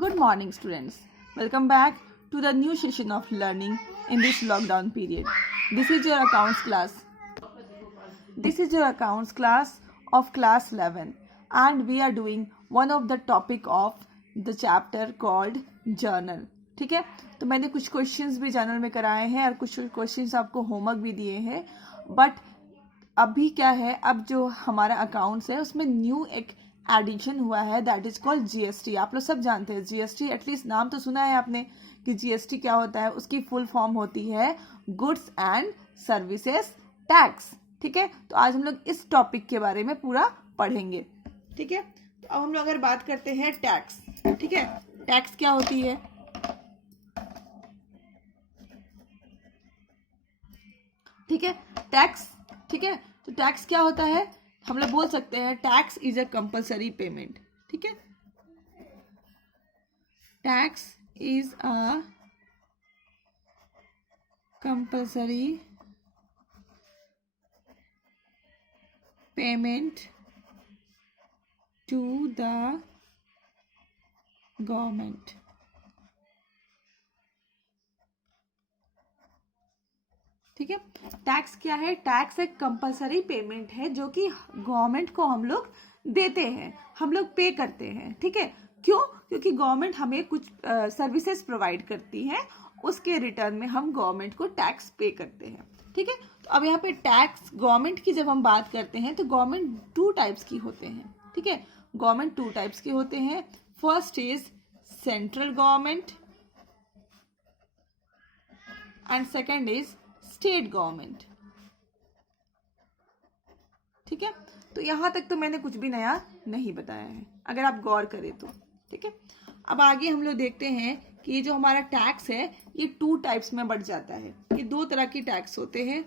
Good morning, students. Welcome back to the new session of learning in this lockdown period. This is your accounts class. This is your accounts class of class 11, and we are doing one of the topic of the chapter called journal. ठीक है, तो मैंने कुछ questions भी journal में कराए हैं और कुछ क्वेश्चंस आपको होमवर्क भी दिए हैं. बट अभी क्या है, अब जो हमारा अकाउंट्स है उसमें न्यू एक एडिशन हुआ है, दैट इज कॉल्ड जीएसटी. आप लोग सब जानते हैं जीएसटी, एटलीस्ट नाम तो सुना है आपने कि जीएसटी क्या होता है. उसकी फुल फॉर्म होती है गुड्स एंड सर्विसेज टैक्स. ठीक है, तो आज हम लोग इस टॉपिक के बारे में पूरा पढ़ेंगे. ठीक है, तो अब हम लोग अगर बात करते हैं टैक्स. ठीक है, टैक्स क्या होती है. ठीक है, टैक्स. ठीक है, तो टैक्स क्या होता है, हम लोग बोल सकते हैं tax is a compulsory payment. ठीक है, tax is a compulsory payment to the government. ठीक है, टैक्स क्या है, टैक्स एक कंपलसरी पेमेंट है जो कि गवर्नमेंट को हम लोग देते हैं, हम लोग पे करते हैं. ठीक है, क्यों, क्योंकि गवर्नमेंट हमें कुछ सर्विसेज प्रोवाइड करती है, उसके रिटर्न में हम गवर्नमेंट को टैक्स पे करते हैं. ठीक है, तो अब यहाँ पे टैक्स गवर्नमेंट की जब हम बात करते हैं तो गवर्नमेंट टू टाइप्स की होते हैं. ठीक है, गवर्नमेंट टू टाइप्स के होते हैं. First is central government and second is state government. ठीक है, तो यहां तक तो मैंने कुछ भी नया नहीं बताया है अगर आप गौर करें तो. ठीक है, अब आगे हम लोग देखते हैं कि ये जो हमारा टैक्स है ये टू टाइप्स में बढ़ जाता है. ये दो तरह की टैक्स होते हैं.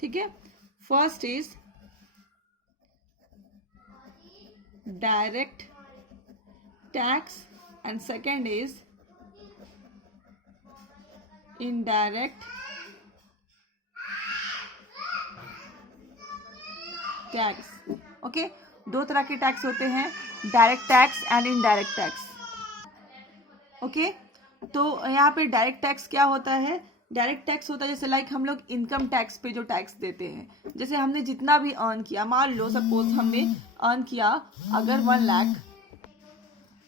ठीक है, first is direct tax and second is indirect tax. Okay, दो तरह के टैक्स होते हैं, direct tax and indirect tax. Okay, तो यहाँ पे डायरेक्ट टैक्स क्या होता है, डायरेक्ट टैक्स होता है जैसे लाइक हम लोग इनकम टैक्स पे जो टैक्स देते हैं, जैसे हमने जितना भी अर्न किया, मान लो सपोज हमने अर्न किया अगर 1 लाख.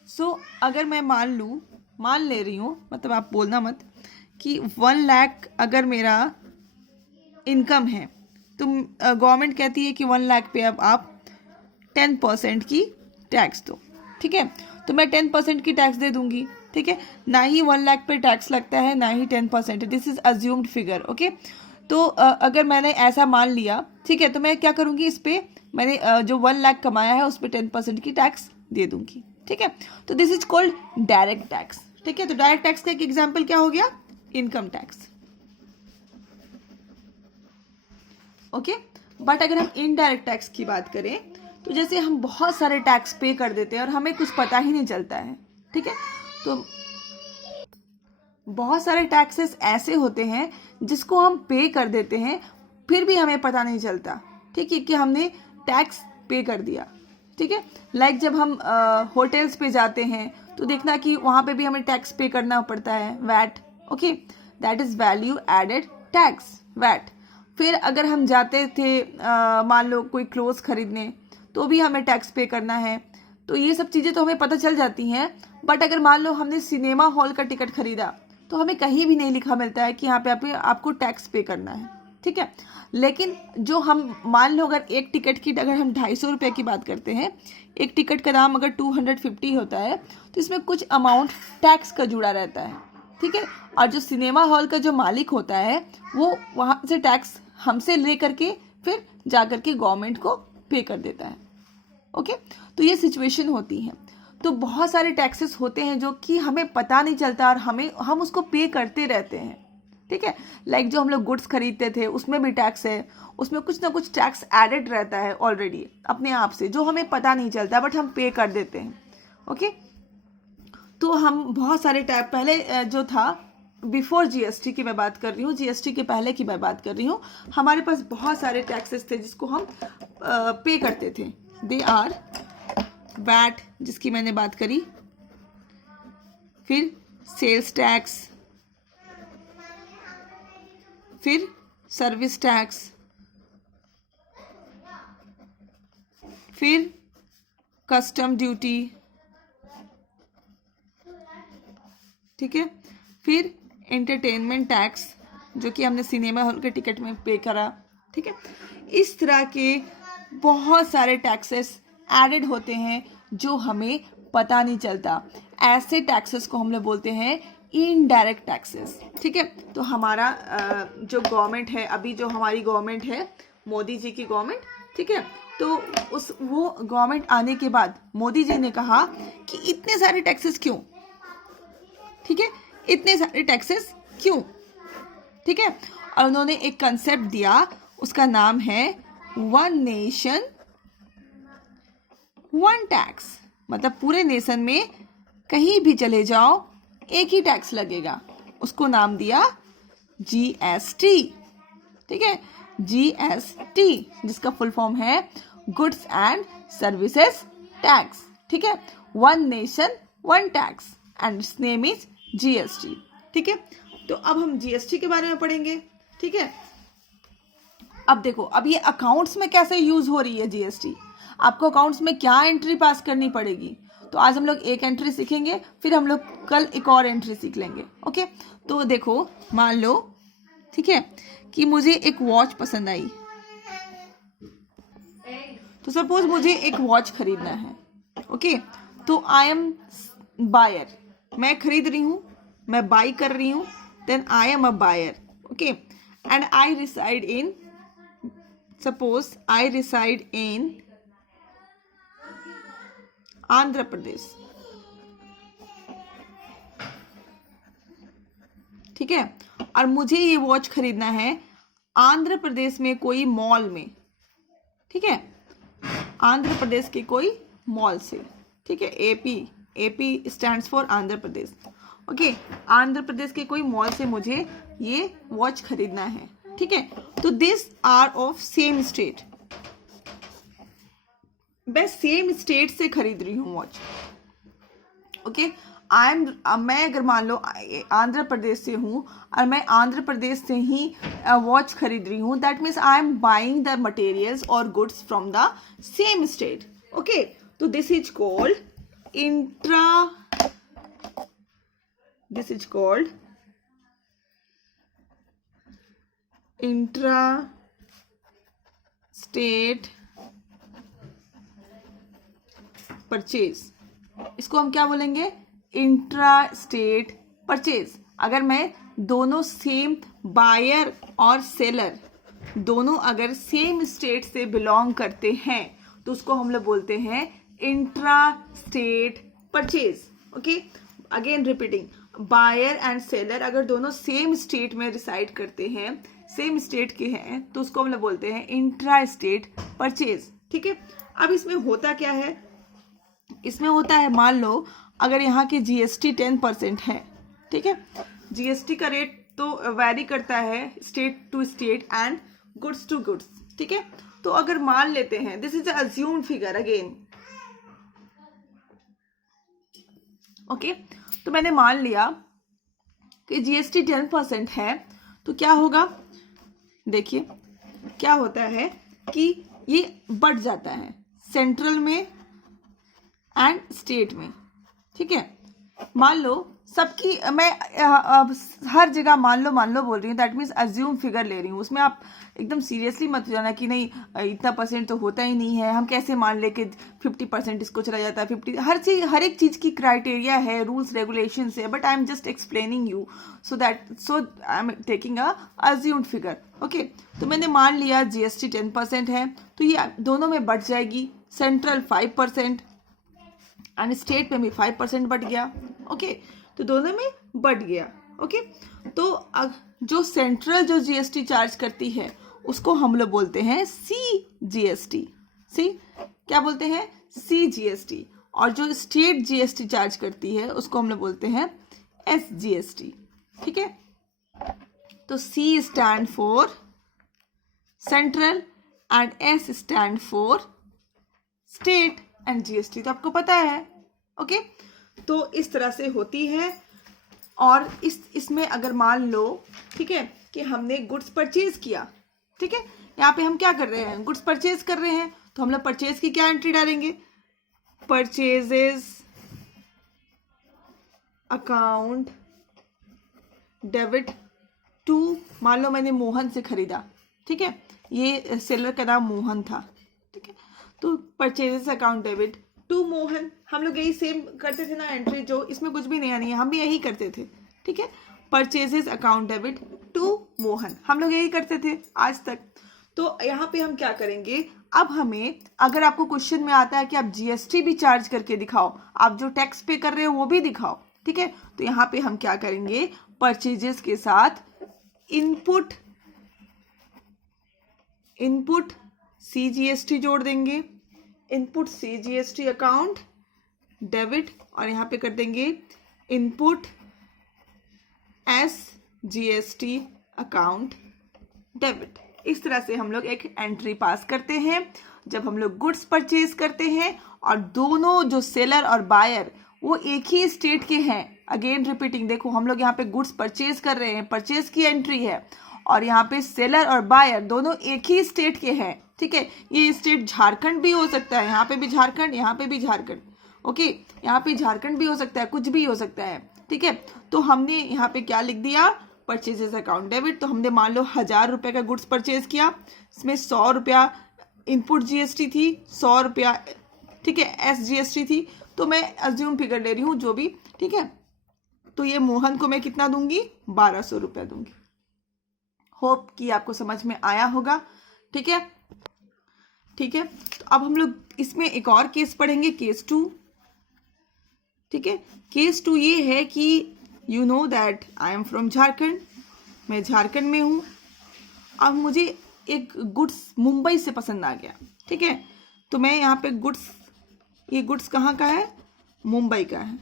सो अगर मैं मान ले रही हूँ, मतलब आप बोलना मत कि 1 लाख अगर मेरा इनकम है तो गवर्नमेंट कहती है कि 1 लाख पे अब आप 10% की टैक्स दो. ठीक है, तो मैं 10% की टैक्स दे दूंगी. ठीक है, ना ही 1 लाख पे टैक्स लगता है ना ही 10%. This is assumed figure. Okay, तो अगर मैंने ऐसा मान लिया, ठीक है, तो मैं क्या करूंगी, इस पे मैंने जो 1 लाख कमाया है उस पर 10% की टैक्स दे दूंगी. ठीक है, तो this is called direct tax. ठीक है, तो डायरेक्ट टैक्स का एक एग्जाम्पल क्या हो गया, इनकम टैक्स. ओके, बट अगर हम इनडायरेक्ट टैक्स की बात करें तो जैसे हम बहुत सारे टैक्स पे कर देते हैं और हमें कुछ पता ही नहीं चलता है. ठीक है, तो बहुत सारे टैक्सेस ऐसे होते हैं जिसको हम पे कर देते हैं फिर भी हमें पता नहीं चलता. ठीक है, कि हमने टैक्स पे कर दिया. ठीक है, लाइक जब हम होटल्स पे जाते हैं तो देखना कि वहाँ पे भी हमें टैक्स पे करना पड़ता है, VAT. Okay, that is value added tax, VAT. फिर अगर हम जाते थे मान लो कोई क्लोथ्स खरीदने तो भी हमें टैक्स पे करना है. तो ये सब चीज़ें तो हमें पता चल जाती हैं. बट अगर मान लो हमने सिनेमा हॉल का टिकट खरीदा तो हमें कहीं भी नहीं लिखा मिलता है कि यहाँ पे आपको टैक्स पे करना है. ठीक है, लेकिन जो हम मान लो अगर एक टिकट की अगर हम 250 रुपये की बात करते हैं, एक टिकट का दाम अगर 250 होता है तो इसमें कुछ अमाउंट टैक्स का जुड़ा रहता है. ठीक है, और जो सिनेमा हॉल का जो मालिक होता है वो वहाँ से टैक्स हमसे ले करके फिर जा करके गवर्नमेंट को पे कर देता है. ओके, तो ये सिचुएशन होती है. तो बहुत सारे टैक्सेस होते हैं जो कि हमें पता नहीं चलता और हम उसको पे करते रहते हैं. ठीक है, लाइक जो हम लोग गुड्स खरीदते थे उसमें भी टैक्स है, उसमें कुछ ना कुछ टैक्स एडेड रहता है ऑलरेडी अपने आप से, जो हमें पता नहीं चलता बट हम पे कर देते हैं. ओके, तो हम बहुत सारे टैक्स पहले जो था बिफोर जीएसटी की मैं बात कर रही हूँ, जीएसटी के पहले की मैं बात कर रही हूँ, हमारे पास बहुत सारे टैक्सेस थे जिसको हम पे करते थे. दे आर वैट जिसकी मैंने बात करी, फिर सेल्स टैक्स, फिर सर्विस टैक्स, फिर कस्टम ड्यूटी, ठीक है, फिर एंटरटेनमेंट टैक्स जो कि हमने सिनेमा हॉल के टिकट में पे करा, ठीक है। इस तरह के बहुत सारे टैक्सेस एडेड होते हैं जो हमें पता नहीं चलता। ऐसे टैक्सेस को हम लोग बोलते हैं इनडायरेक्ट टैक्सेस, ठीक है। तो हमारा जो गवर्नमेंट है, अभी जो हमारी गवर्नमेंट है, मोदी जी की गवर्नमेंट, ठीक है, तो वो गवर्नमेंट आने के बाद मोदी जी ने कहा कि इतने सारे टैक्सेस क्यों, ठीक है, इतने सारे टैक्सेस क्यों, ठीक है। और उन्होंने एक कंसेप्ट दिया, उसका नाम है वन नेशन वन टैक्स। मतलब पूरे नेशन में कहीं भी चले जाओ एक ही टैक्स लगेगा, उसको नाम दिया जीएसटी, ठीक है, जीएसटी, जिसका फुल फॉर्म है गुड्स एंड सर्विसेज टैक्स, ठीक है, one nation one tax and it's name is GST, ठीक है। तो अब हम जीएसटी के बारे में पढ़ेंगे, ठीक है। अब देखो, अब ये अकाउंट्स में कैसे यूज हो रही है जीएसटी, आपको अकाउंट्स में क्या एंट्री पास करनी पड़ेगी। तो आज हम लोग एक एंट्री सीखेंगे, फिर हम लोग कल एक और एंट्री सीख लेंगे, ओके। तो देखो, मान लो, ठीक है, कि मुझे एक वॉच पसंद आई, तो सपोज मुझे एक वॉच खरीदना है, ओके। तो आई एम बायर, मैं खरीद रही हूँ, मैं बाई कर रही हूँ, then I am a buyer, okay, and I reside in, suppose I reside in Andhra Pradesh, ठीक है, और मुझे ये वॉच खरीदना है आंध्र प्रदेश में कोई मॉल में, ठीक है, आंध्र प्रदेश के कोई मॉल से, ठीक है, AP stands for Andhra Pradesh, okay. Andhra Pradesh के कोई मॉल से मुझे ये वॉच खरीदना है, ठीक है। तो this are of same state, मैं सेम स्टेट से खरीद रही हूँ वॉच, ओके। मैं अगर मान लो आंध्र प्रदेश से हूँ और मैं आंध्र प्रदेश से ही वॉच खरीद रही हूँ, that means I am buying the materials और goods from the same state, okay. तो this is called intra state purchase. इसको हम क्या बोलेंगे, इंट्रा स्टेट परचेज। अगर मैं दोनों सेम बायर और सेलर दोनों अगर सेम स्टेट से बिलोंग करते हैं तो उसको हम लोग बोलते हैं intra state purchase, okay. Again repeating, buyer and seller अगर दोनों सेम स्टेट में रिसाइड करते हैं, सेम स्टेट के हैं, तो उसको हम लोग बोलते हैं इंट्रा स्टेट परचेज, ठीक है। अब इसमें होता क्या है, इसमें होता है, मान लो अगर यहाँ की जीएसटी 10% है, ठीक है, जीएसटी का रेट तो वैरी करता है state to state and goods to goods, ठीक है। तो अगर मान लेते हैं, this is assumed figure again, okay. तो मैंने मान लिया कि जीएसटी 10% है, तो क्या होगा, देखिए क्या होता है कि ये बढ़ जाता है सेंट्रल में एंड स्टेट में, ठीक है। मान लो सबकी, मैं हर जगह मान लो बोल रही हूँ, दैट मीन्स अज्यूम फिगर ले रही हूँ, उसमें आप एकदम सीरियसली मत जाना कि नहीं इतना परसेंट तो होता ही नहीं है, हम कैसे मान ले कि 50% इसको चला जाता है, 50, हर एक चीज़ की क्राइटेरिया है, रूल्स रेगुलेशन है, but I am just explaining you so I am taking a assumed figure, okay. तो मैंने मान लिया जीएसटी 10% है, तो ये दोनों में बढ़ जाएगी, सेंट्रल 5% एंड स्टेट में भी 5% बढ़ गया, ओके। तो दोनों में बढ़ गया, ओके। तो जो सेंट्रल जो जीएसटी चार्ज करती है उसको हम लोग बोलते हैं सीजीएसटी, क्या बोलते हैं, सीजीएसटी। और जो स्टेट जीएसटी चार्ज करती है उसको हम लोग बोलते हैं एसजीएसटी, ठीक है। तो C stand for central and S stand for state and GST तो आपको पता है, ओके। तो इस तरह से होती है और इसमें अगर मान लो, ठीक है, कि हमने गुड्स परचेज किया, ठीक है, यहाँ पे हम क्या कर रहे हैं, गुड्स परचेज कर रहे हैं, तो हम लोग परचेज की क्या एंट्री डालेंगे, परचेजेस अकाउंट डेबिट टू, मान लो मैंने मोहन से खरीदा, ठीक है, ये सेलर का नाम मोहन था, ठीक है, तो purchases account debit to Mohan, हम लोग यही सेम करते थे ना एंट्री, जो इसमें कुछ भी नया नहीं है, हम भी यही करते थे, ठीक है, purchases account debit to Mohan, हम लोग यही करते थे आज तक। तो यहाँ पे हम क्या करेंगे, अब हमें, अगर आपको क्वेश्चन में आता है कि आप जीएसटी भी चार्ज करके दिखाओ, आप जो टैक्स पे कर रहे हो वो भी दिखाओ, ठीक है, तो यहाँ पे हम क्या करेंगे, परचेजेस के साथ इनपुट सीजीएसटी जोड़ देंगे, इनपुट सीजीएसटी अकाउंट डेबिट, और यहाँ पे कर देंगे इनपुट एसजीएसटी अकाउंट डेबिट। इस तरह से हम लोग एक एंट्री पास करते हैं जब हम लोग गुड्स परचेज करते हैं और दोनों जो सेलर और बायर वो एक ही स्टेट के हैं। अगेन रिपीटिंग, देखो हम लोग यहाँ पे गुड्स परचेज कर रहे हैं, परचेज की एंट्री है, और यहाँ पे सेलर और बायर दोनों एक ही स्टेट के हैं, ठीक है, ये स्टेट झारखंड भी हो सकता है, यहाँ पे भी झारखंड, यहाँ पे भी झारखंड, ओके, यहाँ पे झारखंड भी हो सकता है, कुछ भी हो सकता है, ठीक है। तो हमने यहाँ पे क्या लिख दिया, परचेजेस अकाउंट डेबिट, तो हमने मान लो 1000 रुपये का गुड्स परचेज किया, इसमें 100 रुपया इनपुट जीएसटी थी, 100 रुपया, ठीक है, एसजीएसटी थी, तो मैं अज्यूम फिगर ले रही हूँ जो भी, ठीक है, तो ये मोहन को मैं कितना दूंगी, 1200 रुपया दूंगी। होप कि आपको समझ में आया होगा, ठीक है, ठीक है। तो अब हम लोग इसमें एक और केस पढ़ेंगे, केस 2, ठीक है। केस 2 ये है कि you know that I am from Jharkhand, मैं झारखंड में हूँ, अब मुझे एक गुड्स मुंबई से पसंद आ गया, ठीक है, तो मैं यहाँ पे गुड्स, ये गुड्स कहाँ का है, मुंबई का है,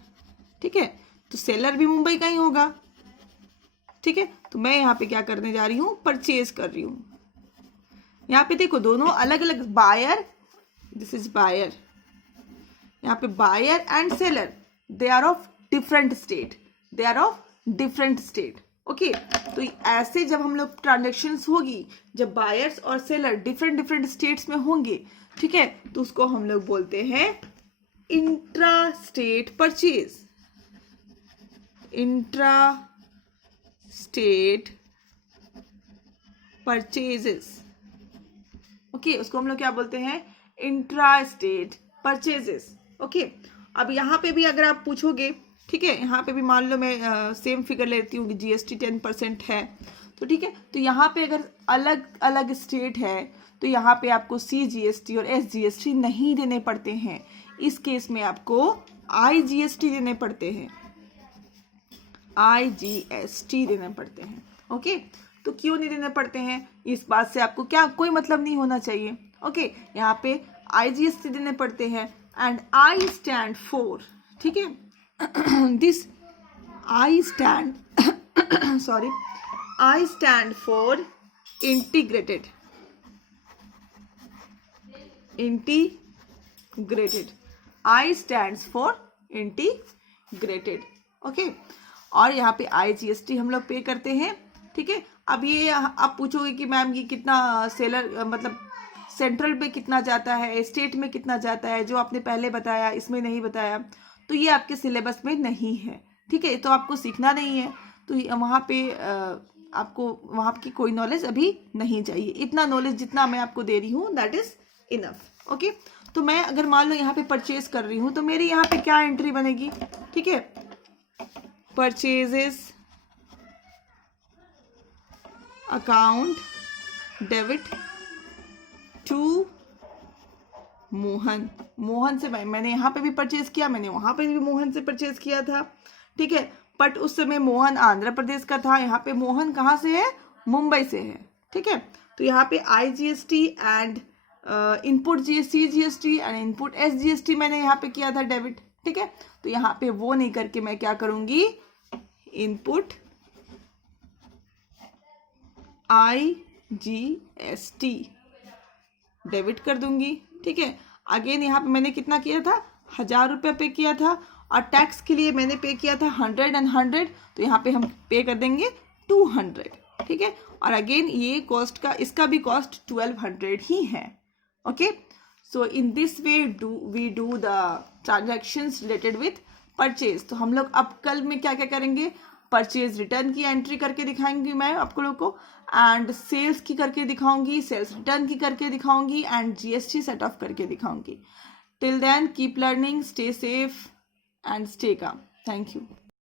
ठीक है, तो सेलर भी मुंबई का ही होगा, ठीक है, तो मैं यहाँ पे क्या करने जा रही हूँ, परचेज कर रही हूँ। यहाँ पे देखो दोनों अलग अलग, बायर, दिस इज बायर, यहाँ पे buyer and seller, they are of different state, they are of different state, okay. तो ऐसे जब हम लोग ट्रांजेक्शन्स होगी, जब बायर्स और सेलर डिफरेंट डिफरेंट स्टेट्स में होंगे, ठीक है, तो उसको हम लोग बोलते हैं intra state purchase, intra state purchases, okay, उसको हम लोग क्या बोलते हैं, इंट्रा स्टेट परचेजेस, ओके। अब यहाँ पे भी अगर आप पूछोगे, ठीक है, यहाँ पे भी मान लो मैं सेम फिगर लेती हूँ कि जीएसटी 10% है, तो ठीक है, तो यहाँ पे अगर अलग अलग स्टेट है तो यहाँ पे आपको सीजीएसटी और एसजीएसटी नहीं देने पड़ते हैं, इस केस में आपको आईजीएसटी देने पड़ते हैं, आईजीएसटी देने पड़ते हैं, ओके। तो क्यों नहीं देने पड़ते हैं, इस बात से आपको क्या कोई मतलब नहीं होना चाहिए, ओके। यहाँ पे आईजीएसटी देने पड़ते हैं, एंड आई स्टैंड फॉर, ठीक है, this I stand sorry, I stand for integrated, integrated, I stands for integrated, okay. और यहाँ पे आईजीएसटी हम लोग पे करते हैं, ठीक है। अब ये आप पूछोगे कि मैम ये कितना सेलर, मतलब सेंट्रल पे कितना जाता है, स्टेट में कितना जाता है, जो आपने पहले बताया इसमें नहीं बताया, तो ये आपके सिलेबस में नहीं है, ठीक है, तो आपको सीखना नहीं है, तो वहाँ पे आपको वहाँ की कोई नॉलेज अभी नहीं चाहिए, इतना नॉलेज जितना मैं आपको दे रही हूँ दैट इज इनफ, ओके। तो मैं अगर मान लो यहाँ पे परचेज कर रही हूँ तो मेरी यहाँ पे क्या एंट्री बनेगी, ठीक है, purchases account debit to Mohan, Mohan से मैंने यहाँ पे भी परचेज किया, मैंने वहाँ पे भी मोहन से परचेज किया था, ठीक है, बट उस समय मोहन आंध्र प्रदेश का था, यहाँ पे मोहन कहाँ से है, मुंबई से है, ठीक है। तो यहाँ पे IGST and input CGST and input SGST मैंने यहाँ पे किया था डेबिट, ठीक है। तो यहाँ पे वो नहीं करके मैं क्या करूँगी, इनपुट आईजीएसटी डेबिट कर दूंगी, ठीक है। अगेन यहाँ पे मैंने कितना किया था, 1000 रुपये पे किया था, और टैक्स के लिए मैंने पे किया था 100 and 100, तो यहाँ पे हम पे कर देंगे 200, ठीक है। और अगेन ये कॉस्ट का, इसका भी कॉस्ट 1200 ही है, okay. So in this way we do the transactions related with purchase. तो हम लोग अब कल में क्या क्या करेंगे, परचेज रिटर्न की एंट्री करके दिखाएंगी मैं आपको लोग को, एंड सेल्स की करके दिखाऊंगी, सेल्स रिटर्न की करके दिखाऊंगी, एंड जीएसटी सेट ऑफ करके दिखाऊंगी। Till then keep learning, stay safe and stay calm. Thank you.